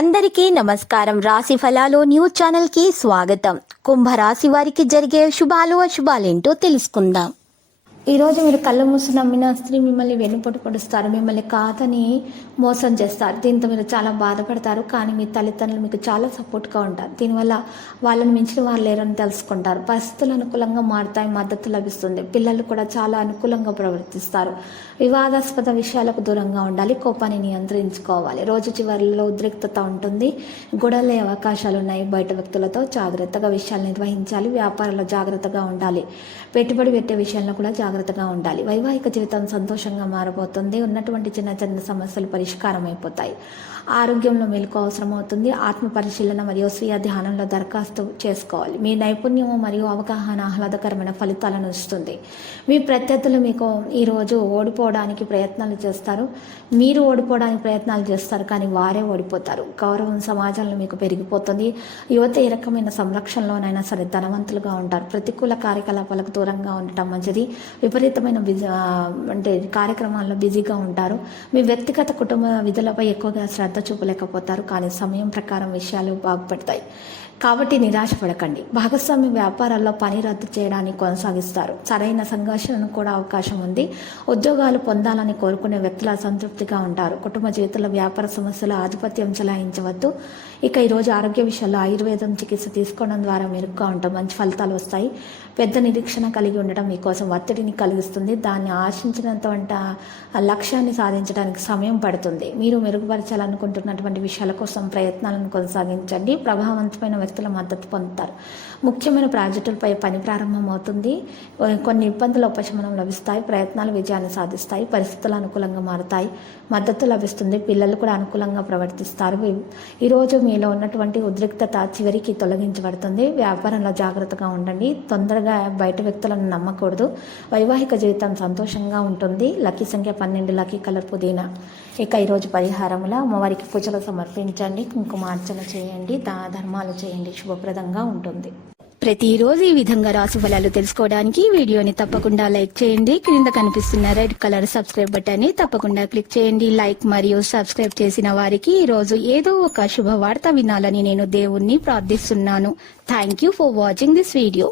అందరికీ నమస్కారం. రాశి ఫలాలు న్యూస్ ఛానల్ కి స్వాగతం. కుంభరాశి వారికి జరిగే శుభాలు అశుభాలేంటో తెలుసుకుందాం. ఈరోజు మీరు కళ్ళు మూసి నమ్మిన స్త్రీ మిమ్మల్ని వెన్నుపోటు పొడుస్తారు, మిమ్మల్ని కాదని మోసం చేస్తారు. దీంతో మీరు చాలా బాధపడతారు. కానీ మీ తల్లిదండ్రులు మీకు చాలా సపోర్ట్గా ఉంటారు. దీనివల్ల వాళ్ళని మించిన వాళ్ళు లేరని తెలుసుకుంటారు. పరిస్థితులు అనుకూలంగా మారుతాయి, మద్దతు లభిస్తుంది. పిల్లలు కూడా చాలా అనుకూలంగా ప్రవర్తిస్తారు. వివాదాస్పద విషయాలకు దూరంగా ఉండాలి, కోపాన్ని నియంత్రించుకోవాలి. రోజు చివరిలో ఉద్రిక్తత ఉంటుంది, గొడవలే అవకాశాలు ఉన్నాయి. బయట వ్యక్తులతో జాగ్రత్తగా విషయాలు నిర్వహించాలి. వ్యాపారంలో జాగ్రత్తగా ఉండాలి. పెట్టుబడి పెట్టే విషయంలో కూడా జాగ్రత్తగా ఉండాలి. వైవాహిక జీవితం సంతోషంగా మారబోతుంది. ఉన్నటువంటి చిన్న చిన్న సమస్యలు పరిష్కారం అయిపోతాయి. ఆరోగ్యంలో మెలకు అవసరం అవుతుంది. ఆత్మ పరిశీలన మరియు స్వీయ ధ్యానంలో దరఖాస్తు చేసుకోవాలి. మీ నైపుణ్యము మరియు అవగాహన ఆహ్లాదకరమైన ఫలితాలను ఇస్తుంది. మీ ప్రత్యర్థులు మీకు ఈరోజు ఓడిపోవడానికి ప్రయత్నాలు చేస్తారు. మీరు ఓడిపోవడానికి ప్రయత్నాలు చేస్తారు, కానీ వారే ఓడిపోతారు. గౌరవం సమాజంలో మీకు పెరిగిపోతుంది. యువత ఏ రకమైన సంరక్షణలోనైనా సరే ధనవంతులుగా ఉంటారు. ప్రతికూల కార్యకలాపాలకు దూరంగా ఉండటం మంచిది. విపరీతమైన కార్యక్రమాల్లో బిజీగా ఉంటారు. మీ వ్యక్తిగత కుటుంబ విధులపై ఎక్కువగా శ్రద్ధ చూపలేకపోతారు, కానీ సమయం ప్రకారం విషయాలు బాగుపడతాయి. కాబట్టి నిరాశపడకండి. భాగస్వామ్య వ్యాపారాల్లో పని రద్దు చేయడానికి కొనసాగిస్తారు. సరైన సంఘర్షణకు కూడా అవకాశం ఉంది. ఉద్యోగాలు పొందాలని కోరుకునే వ్యక్తులు అసంతృప్తిగా ఉంటారు. కుటుంబ జీవితంలో వ్యాపార సమస్యలు ఆధిపత్యం చెలాయించవద్దు. ఇక ఈరోజు ఆరోగ్య విషయాల్లో ఆయుర్వేదం చికిత్స తీసుకోవడం ద్వారా మెరుగ్గా ఉంటాం, మంచి ఫలితాలు వస్తాయి. పెద్ద నిరీక్షణ కలిగి ఉండడం మీకోసం ఒత్తిడిని కలిగిస్తుంది. దాన్ని ఆశించినంత లక్ష్యాన్ని సాధించడానికి సమయం పడుతుంది. మీరు మెరుగుపరచాలనుకుంటున్నటువంటి విషయాల కోసం ప్రయత్నాలను కొనసాగించండి. ప్రభావవంతమైన వ్యక్తుల మద్దతు పొందుతారు. ముఖ్యమైన ప్రాజెక్టులపై పని ప్రారంభమవుతుంది. కొన్ని ఇబ్బందుల ఉపశమనం లభిస్తాయి. ప్రయత్నాలు విజయాన్ని సాధిస్తాయి. పరిస్థితులు అనుకూలంగా మారుతాయి. మద్దతు లభిస్తుంది. పిల్లలు కూడా అనుకూలంగా ప్రవర్తిస్తారు. ఈరోజు మీలో ఉన్నటువంటి ఉద్రిక్తత చివరికి తొలగించబడుతుంది. వ్యాపారంలో జాగ్రత్తగా ఉండండి. తొందరగా బయట వ్యక్తులను నమ్మకూడదు. వైవాహిక జీవితం సంతోషంగా ఉంటుంది. లక్కీ సంఖ్య 12, లక్కీ కలర్ పుదీనా. ఇక ఈరోజు పరిహారముల అమ్మవారికి పూజలు సమర్పించండి, కుంకుమార్చన చేయండి, ధర్మాలు చేయండి, శుభప్రదంగా ఉంటుంది. ప్రతిరోజు ఈ విధంగా రాశి ఫలాలు తెలుసుకోవడానికి వీడియోని తప్పకుండా లైక్ చేయండి. క్రింద కనిపిస్తున్న రెడ్ కలర్ సబ్స్క్రైబ్ బటన్ ని తప్పకుండా క్లిక్ చేయండి. లైక్ మరియు సబ్స్క్రైబ్ చేసిన వారికి ఈ రోజు ఏదో ఒక శుభవార్త వినాలని నేను దేవుణ్ణి ప్రార్థిస్తున్నాను. Thank you for watching this video.